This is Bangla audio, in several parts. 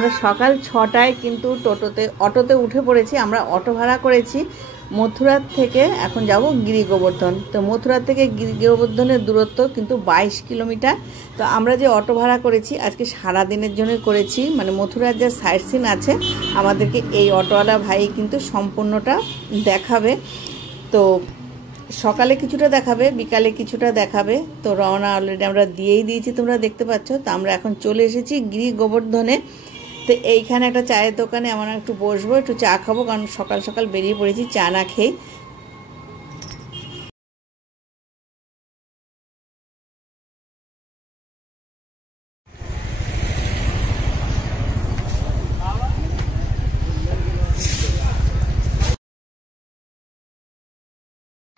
আমরা সকাল 6টায় কিন্তু অটোতে উঠে পড়েছি। আমরা অটো ভাড়া করেছি মথুরার থেকে, এখন যাব গিরি গোবর্ধন। তো মথুরা থেকে গিরি গোবর্ধনের দূরত্ব কিন্তু 22 কিলোমিটার। তো আমরা যে অটো ভাড়া করেছি আজকে সারাদিনের জন্য করেছি, মানে মথুরার যে সাইট সিন আছে আমাদেরকে এই অটোওয়ালা ভাই কিন্তু সম্পূর্ণটা দেখাবে। তো সকালে কিছুটা দেখাবে, বিকালে কিছুটা দেখাবে। তো রওনা অলরেডি আমরা দিয়েই দিয়েছি, তোমরা দেখতে পাচ্ছ। তো আমরা এখন চলে এসেছি গিরি গোবর্ধনে। তো এইখানে একটা চায়ের দোকানে আমরা একটু বসবো, একটু চা খাবো, কারণ সকাল সকাল বেরিয়ে পড়েছি চা না খেয়ে।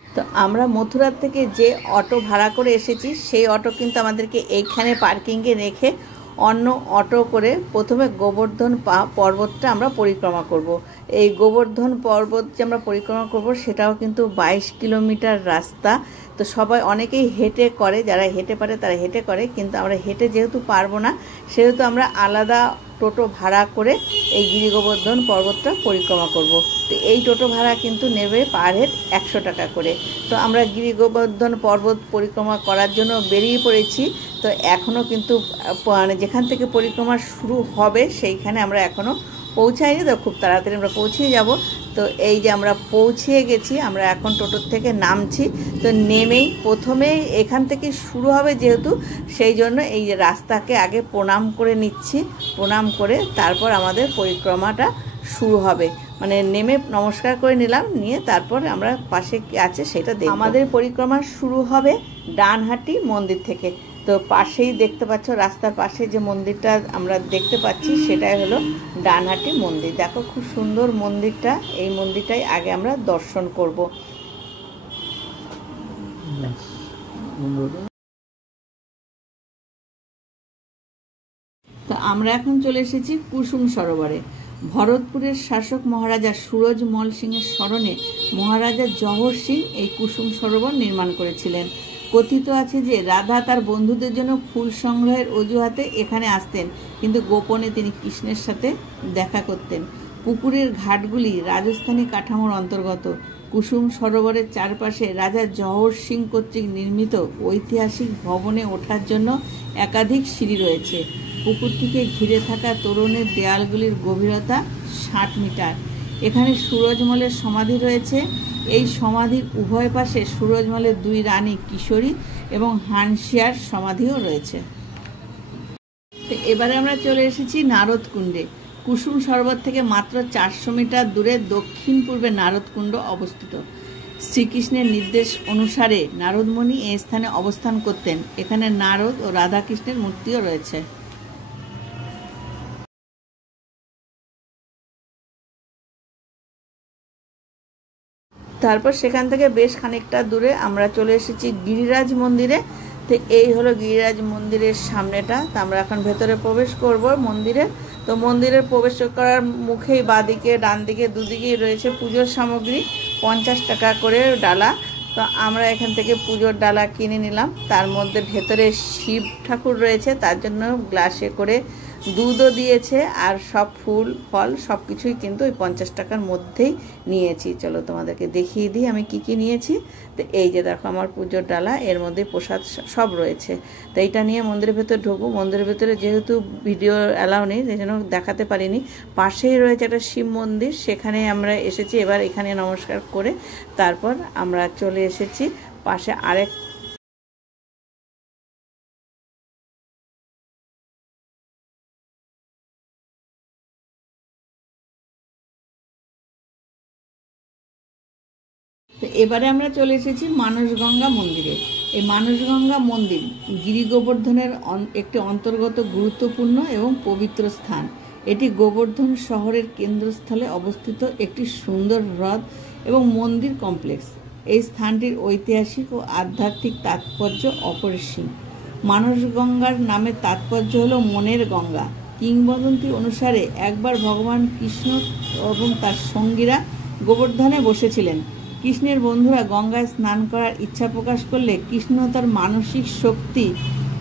তো আমরা মথুরার থেকে যে অটো ভাড়া করে এসেছি সেই অটো কিন্তু আমাদেরকে এইখানে পার্কিংয়ে রেখে অন্য অটো করে প্রথমে গোবর্ধন পর্বতটা আমরা পরিক্রমা করব। এই গোবর্ধন পর্বত যে আমরা পরিক্রমা করব সেটাও কিন্তু 22 কিলোমিটার রাস্তা। তো সবাই অনেকেই হেঁটে করে, যারা হেঁটে পারে তারা হেঁটে করে, কিন্তু আমরা হেঁটে যেহেতু পারবো না সেহেতু আমরা আলাদা টোটো ভাড়া করে এই গিরি গোবর্ধন পর্বতটা পরিক্রমা করব। তো এই টোটো ভাড়া কিন্তু নেবে পার হেড 100 টাকা করে। তো আমরা গিরি গোবর্ধন পর্বত পরিক্রমা করার জন্য বেরিয়ে পড়েছি। তো এখনও কিন্তু মানে যেখান থেকে পরিক্রমা শুরু হবে সেইখানে আমরা এখনও পৌঁছাইনি। তো খুব তাড়াতাড়ি আমরা পৌঁছে যাব। তো এই যে আমরা পৌঁছে গেছি, আমরা এখন টোটোর থেকে নামছি। তো নেমেই প্রথমেই এখান থেকে শুরু হবে যেহেতু, সেই জন্য এই রাস্তাকে আগে প্রণাম করে নিচ্ছি। প্রণাম করে তারপর আমাদের পরিক্রমাটা শুরু হবে। মানে নেমে নমস্কার করে নিলাম, নিয়ে তারপর আমরা পাশে কি আছে সেটা দেখব। আমাদের পরিক্রমা শুরু হবে ডানহাটি মন্দির থেকে। তো পাশেই দেখতে পাচ্ছ, রাস্তার পাশে যে মন্দিরটা আমরা দেখতে পাচ্ছি সেটাই হলো ডানহাটি মন্দির। দেখো খুব সুন্দর মন্দিরটা, এই মন্দিরটাই আগে আমরা দর্শন করব। তো আমরা এখন চলে এসেছি কুসুম সরোবরে। ভরতপুরের শাসক মহারাজা সুরজমল সিংয়ের স্মরণে মহারাজা জওহর সিং এই কুসুম সরোবর নির্মাণ করেছিলেন। কথিত আছে যে রাধা তার বন্ধুদের জন্য ফুল সংগ্রহের অজুহাতে এখানে আসতেন, কিন্তু গোপনে তিনি কৃষ্ণের সাথে দেখা করতেন। পুকুরের ঘাটগুলি রাজস্থানী কাঠামোর অন্তর্গত। কুসুম সরোবরের চারপাশে রাজা জওহর সিং কর্তৃক নির্মিত ঐতিহাসিক ভবনে ওঠার জন্য একাধিক সিঁড়ি রয়েছে। পুকুরটিকে ঘিরে থাকা তোরণের দেয়ালগুলির গভীরতা 60 মিটার। এখানে সুরজমলের সমাধি রয়েছে। এই সমাধির উভয় পাশে সুরজমলের 2 রানী কিশোরী এবং হানসিয়ার সমাধিও রয়েছে। এবারে আমরা চলে এসেছি নারদকুণ্ডে। কুসুম সরোবর থেকে মাত্র 400 মিটার দূরে দক্ষিণ পূর্বে নারদকুণ্ড অবস্থিত। শ্রীকৃষ্ণের নির্দেশ অনুসারে নারদমণি এই স্থানে অবস্থান করতেন। এখানে নারদ ও রাধাকৃষ্ণের মূর্তিও রয়েছে। তারপর সেখান থেকে বেশ খানিকটা দূরে আমরা চলে এসেছি গিরিরাজ মন্দিরে। তো এই হলো গিরিরাজ মন্দিরের সামনেটা। তো আমরা এখন ভেতরে প্রবেশ করব মন্দিরে। তো মন্দিরের প্রবেশ করার মুখেই বাঁদিকে ডান দিকে দুদিকেই রয়েছে পুজোর সামগ্রী, 50 টাকা করে ডালা। তো আমরা এখান থেকে পুজোর ডালা কিনে নিলাম। তার মধ্যে ভেতরে শিব ঠাকুর রয়েছে, তার জন্য গ্লাসে করে দুধও দিয়েছে, আর সব ফুল ফল সব কিছুই কিন্তু ওই 50 টাকার মধ্যেই নিয়েছি। চলো তোমাদেরকে দেখিয়ে দিই আমি কি কি নিয়েছি। তো এই যে দেখো আমার পুজোর ডালা, এর মধ্যে প্রসাদ সব রয়েছে। তো এইটা নিয়ে মন্দিরের ভেতর ঢুকবো। মন্দিরের ভেতরে যেহেতু ভিডিও অ্যালাউ নেই সেই জন্য দেখাতে পারিনি। পাশেই রয়েছে একটা শিব মন্দির, সেখানে আমরা এসেছি। এবার এখানে নমস্কার করে তারপর আমরা চলে এসেছি পাশে আরেক। তো এবারে আমরা চলে এসেছি মানসগঙ্গা মন্দিরে। এই মানসগঙ্গা মন্দির গিরি গোবর্ধনের একটি অন্তর্গত গুরুত্বপূর্ণ এবং পবিত্র স্থান। এটি গোবর্ধন শহরের কেন্দ্রস্থলে অবস্থিত একটি সুন্দর হ্রদ এবং মন্দির কমপ্লেক্স। এই স্থানটির ঐতিহাসিক ও আধ্যাত্মিক তাৎপর্য অপরিসীম। মানসগঙ্গার নামের তাৎপর্য হলো মনের গঙ্গা। কিংবদন্তি অনুসারে একবার ভগবান কৃষ্ণ এবং তার সঙ্গীরা গোবর্ধনে বসেছিলেন। কৃষ্ণের বন্ধুরা গঙ্গায় স্নান করার ইচ্ছা প্রকাশ করলে কৃষ্ণ তার মানসিক শক্তি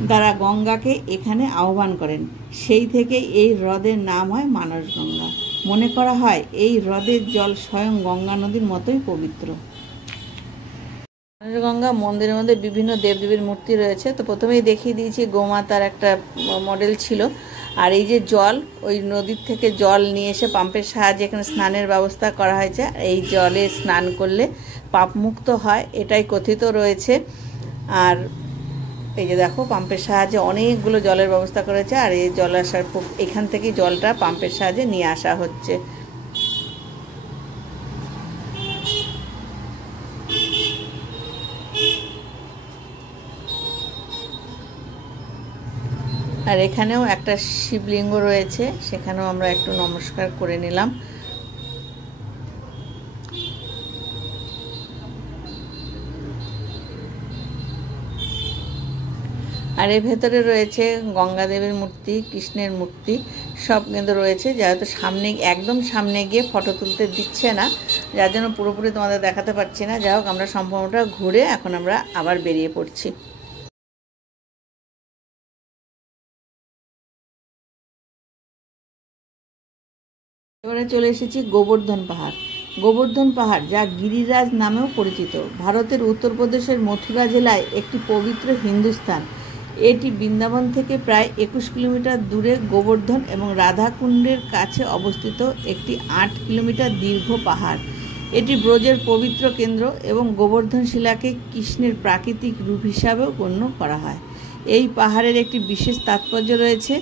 দ্বারা গঙ্গাকে এখানে আহ্বান করেন। সেই থেকে এই হ্রদের নাম হয় মানস গঙ্গা। মনে করা হয় এই হ্রদের জল স্বয়ং গঙ্গা নদীর মতোই পবিত্র। মানস গঙ্গা মন্দিরের মধ্যে বিভিন্ন দেবদেবীর মূর্তি রয়েছে। তো প্রথমেই দেখিয়ে দিয়েছি গোমাতার একটা মডেল ছিল। আর এই যে জল, ওই নদীর থেকে জল নিয়ে এসে পাম্পের সাহায্যে এখানে স্নানের ব্যবস্থা করা হয়েছে। এই জলে স্নান করলে পাপমুক্ত হয়, এটাই কথিত রয়েছে। আর এই যে দেখো, পাম্পের সাহায্যে অনেকগুলো জলের ব্যবস্থা করেছে। আর এই জল আসার এখান থেকে জলটা পাম্পের সাহায্যে নিয়ে আসা হচ্ছে। আর এখানেও একটা শিবলিঙ্গ রয়েছে, সেখানেও আমরা একটু নমস্কার করে নিলাম। আর এর ভেতরে রয়েছে গঙ্গা দেবীর মূর্তি, কৃষ্ণের মূর্তি, সব কিন্তু রয়েছে। যেহেতু সামনে, একদম সামনে গিয়ে ফটো তুলতে দিচ্ছে না, যার জন্য পুরোপুরি তোমাদের দেখাতে পারছি না। যাই হোক, আমরা সম্পূর্ণটা ঘুরে এখন আমরা আবার বেরিয়ে পড়ছি। এবারে চলে এসেছি গোবর্ধন পাহাড়। গোবর্ধন পাহাড়, যা গিরিরাজ নামেও পরিচিত, ভারতের উত্তরপ্রদেশের মথুরা জেলায় একটি পবিত্র হিন্দু স্থান। এটি বৃন্দাবন থেকে প্রায় 21 কিলোমিটার দূরে গোবর্ধন এবং রাধাকুণ্ডের কাছে অবস্থিত একটি 8 কিলোমিটার দীর্ঘ পাহাড়। এটি ব্রজের পবিত্র কেন্দ্র এবং গোবর্ধন শিলাকে কৃষ্ণের প্রাকৃতিক রূপ হিসাবেও গণ্য করা হয়। এই পাহাড়ের একটি বিশেষ তাৎপর্য রয়েছে।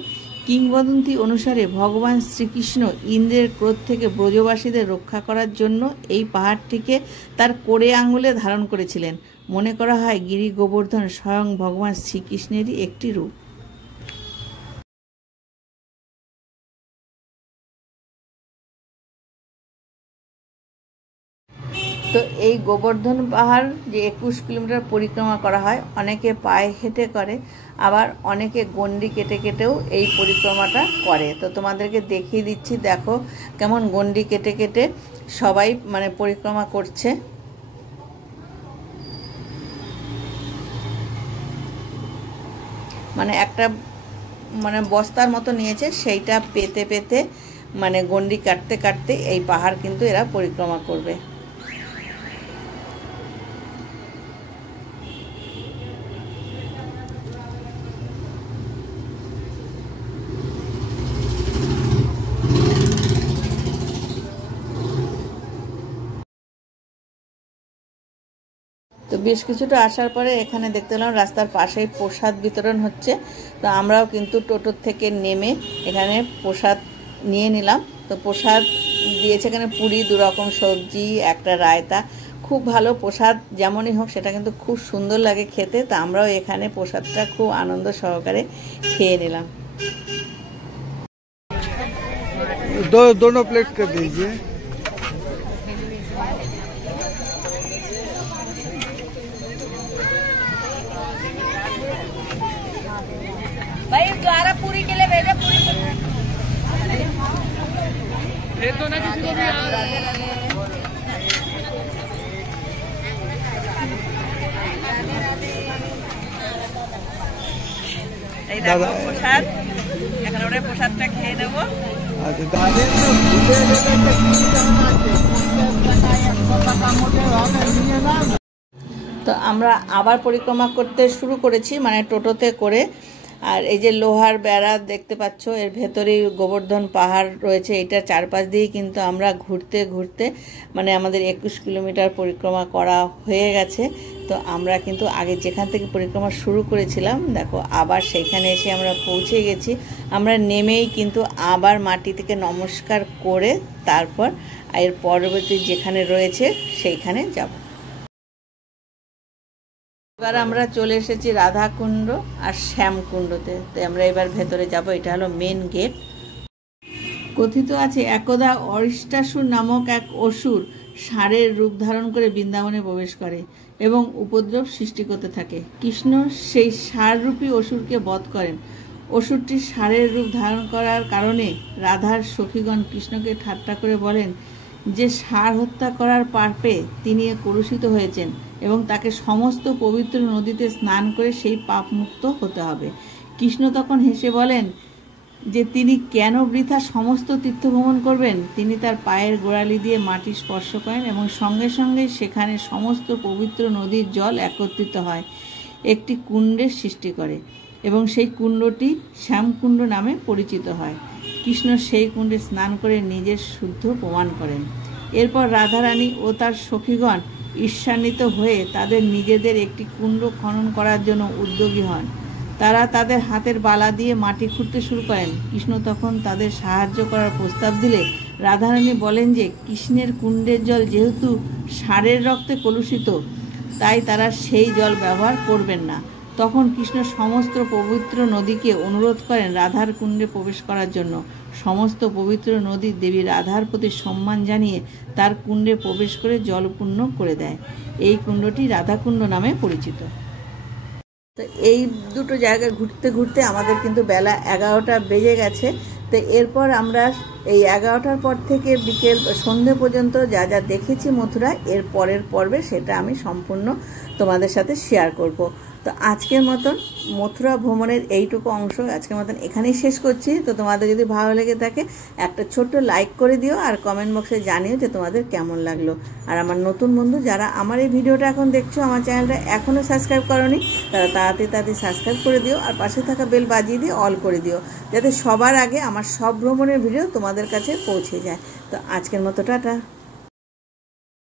কিংবদন্তি অনুসারে ভগবান শ্রীকৃষ্ণ ইন্দ্রের ক্রোধ থেকে ব্রজবাসীদের রক্ষা করার জন্য এই পাহাড়টিকে তার কোড়ে আঙুলে ধারণ করেছিলেন। মনে করা হয় গিরি গোবর্ধন স্বয়ং ভগবান শ্রীকৃষ্ণেরই একটি রূপ। তো এই গোবর্ধন পাহাড় যে 21 কিলোমিটার পরিক্রমা করা হয়, অনেকে পায়ে হেঁটে করে, আবার অনেকে গণ্ডি কেটে কেটেও এই পরিক্রমাটা করে। তো তোমাদেরকে দেখিয়ে দিচ্ছি, দেখো কেমন গণ্ডি কেটে কেটে সবাই মানে পরিক্রমা করছে। মানে একটা মানে বস্তার মতো নিয়েছে, সেইটা পেতে পেতে মানে গণ্ডি কাটতে কাটতে এই পাহাড় কিন্তু এরা পরিক্রমা করবে। তো বেশ কিছুটা আসার পরে এখানে দেখতে পেলাম রাস্তার পাশেই প্রসাদ বিতরণ হচ্ছে। তো আমরাও কিন্তু টোটোর থেকে নেমে এখানে প্রসাদ নিয়ে নিলাম। তো প্রসাদ দিয়েছে এখানে পুরি, 2 রকম সবজি, একটা রায়তা। খুব ভালো প্রসাদ, যেমনই হোক সেটা কিন্তু খুব সুন্দর লাগে খেতে। তো আমরাও এখানে প্রসাদটা খুব আনন্দ সহকারে খেয়ে নিলাম। दोनों प्लेट कर दीजिए। भाई 12 पूरी के लिए भेजा, पूरी दे दो ना किसी को भी यार। এই দেখো প্রসাদ, এখন আমরা প্রসাদটা খেয়ে নেব। তো আমরা আবার পরিক্রমা করতে শুরু করেছি, মানে টোটোতে করে। আর এই যে লোহার বেড়া দেখতে পাচ্ছ, এর ভেতরেই গোবর্ধন পাহাড় রয়েছে। এটার চারপাশ দিয়েই কিন্তু আমরা ঘুরতে ঘুরতে মানে আমাদের 21 কিলোমিটার পরিক্রমা করা হয়ে গেছে। তো আমরা কিন্তু আগে যেখান থেকে পরিক্রমা শুরু করেছিলাম, দেখো আবার সেইখানে এসে আমরা পৌঁছে গেছি। আমরা নেমেই কিন্তু আবার মাটি থেকে নমস্কার করে তারপর এর পরবর্তী যেখানে রয়েছে সেইখানে যাব। এবার আমরা চলে এসেছি রাধাকুণ্ড আর শ্যামকুণ্ডতে। তো আমরা এবার ভেতরে যাব, এটা হলো মেন গেট। কথিত আছে একদা অরিষ্টাসুর নামক এক অসুর ষাঁড়ের রূপ ধারণ করে বৃন্দাবনে প্রবেশ করে এবং উপদ্রব সৃষ্টি করতে থাকে। কৃষ্ণ সেই ষাঁড়রূপী অসুরকে বধ করেন। অসুরটি ষাঁড়ের রূপ ধারণ করার কারণে রাধার সখীগণ কৃষ্ণকে ঠাট্টা করে বলেন, যে ষাঁড় হত্যা করার পাপে তিনি কলুষিত হয়েছেন এবং তাকে সমস্ত পবিত্র নদীতে স্নান করে সেই পাপ মুক্ত হতে হবে। কৃষ্ণ তখন হেসে বলেন যে তিনি কেন বৃথা সমস্ত তীর্থ ভ্রমণ করবেন। তিনি তার পায়ের গোড়ালি দিয়ে মাটি স্পর্শ করেন এবং সঙ্গে সঙ্গে সেখানে সমস্ত পবিত্র নদীর জল একত্রিত হয়, একটি কুণ্ডের সৃষ্টি করে এবং সেই কুণ্ডটি শ্যামকুণ্ড নামে পরিচিত হয়। কৃষ্ণ সেই কুণ্ডে স্নান করে নিজের শুদ্ধ প্রমাণ করেন। এরপর রাধারানী ও তার সখীগণ ঈর্ষান্বিত হয়ে তাদের নিজেদের একটি কুণ্ড খনন করার জন্য উদ্যোগী হন। তারা তাদের হাতের বালা দিয়ে মাটি খুঁড়তে শুরু করেন। কৃষ্ণ তখন তাদের সাহায্য করার প্রস্তাব দিলে রাধারানী বলেন যে কৃষ্ণের কুণ্ডের জল যেহেতু ষাঁড়ের রক্তে কলুষিত, তাই তারা সেই জল ব্যবহার করবেন না। তখন কৃষ্ণ সমস্ত পবিত্র নদীকে অনুরোধ করেন রাধার কুণ্ডে প্রবেশ করার জন্য। সমস্ত পবিত্র নদী দেবী রাধার প্রতি সম্মান জানিয়ে তার কুণ্ডে প্রবেশ করে জলপূর্ণ করে দেয়। এই কুণ্ডটি রাধাকুণ্ড নামে পরিচিত। তো এই দুটো জায়গায় ঘুরতে ঘুরতে আমাদের কিন্তু বেলা 11টা বেজে গেছে। তো এরপর আমরা এই 11টার পর থেকে বিকেল সন্ধে পর্যন্ত যা যা দেখেছি মথুরা, এর পরের পর্বে সেটা আমি সম্পূর্ণ তোমাদের সাথে শেয়ার করব। তো আজকের মতন মথুরা ভ্রমণের এইটুকু অংশ আজকের মতন এখানেই শেষ করছি। তো তোমাদের যদি ভালো লেগে থাকে একটা ছোট্ট লাইক করে দিও আর কমেন্ট বক্সে জানিও যে তোমাদের কেমন লাগলো। আর আমার নতুন বন্ধু যারা আমার এই ভিডিওটা এখন দেখছো, আমার চ্যানেলটা এখনও সাবস্ক্রাইব করোনি, তারা তাড়াতাড়ি সাবস্ক্রাইব করে দিও আর পাশে থাকা বেল বাজিয়ে দিয়ে অল করে দিও, যাতে সবার আগে আমার সব ভ্রমণের ভিডিও তোমাদের কাছে পৌঁছে যায়। তো আজকের মতো টাটা।